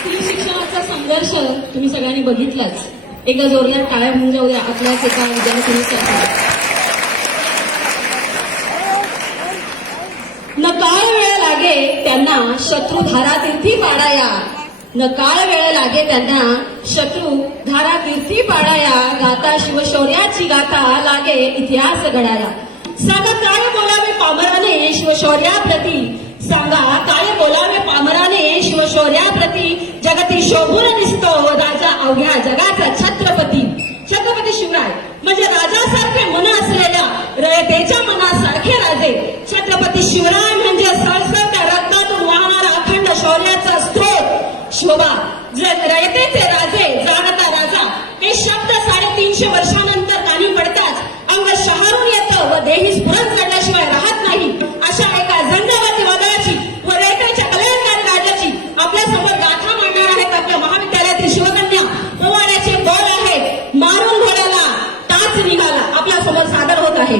स्त्री शिक्षणाचा संघर्ष तुम्ही सगळ्यांनी बघितलाच. एकदा जोरदार टाळ्या होऊन जाऊ द्या आपल्याच एका विद्यार्थिनीसाठी. न काळ वेळ लागे त्यांना शत्रू धारातीर्थी पाडाया, न काळ वेळ लागे त्यांना शत्रू धारातीर्थी पाडाया, गाता शिवशौर्याची गाथा लागे इतिहास घडाया. सांगा काय बोलावे पामराने शिवशौर्याप्रती, सांगा काय बोलावे पामराने शिवशौर्याप्रती, जगती शोभून दिसतो राजा अवघ्या जगाचा छत्रपती. छत्रपती शिवराय म्हणजे राजासारखे मन असलेल्या रयतेच्या मनासारखे राजे. छत्रपती शिवराय म्हणजे सळसळत्या रक्तातून वाहणारा अखंड शौर्याचा स्त्रोत शोभा. रयतेचे राजे जाणता राजा हे शब्द 350 वर्षानंतर कानी पडताच अंग शहारून येतं व देही स्फुरण चढल्याशिवाय राहत नाही. अशा एका झंझावाती वादळाची व रयतेच्या कल्याणकारी राजाची आपल्या समोर गाथा मांडणार आहेत आपल्या महाविद्यालयातील शिवकन्या. पोवाड्याचे बळ आहे, मारून घोड्याला टाच निघाला आपल्या समोर सादर होत आहे.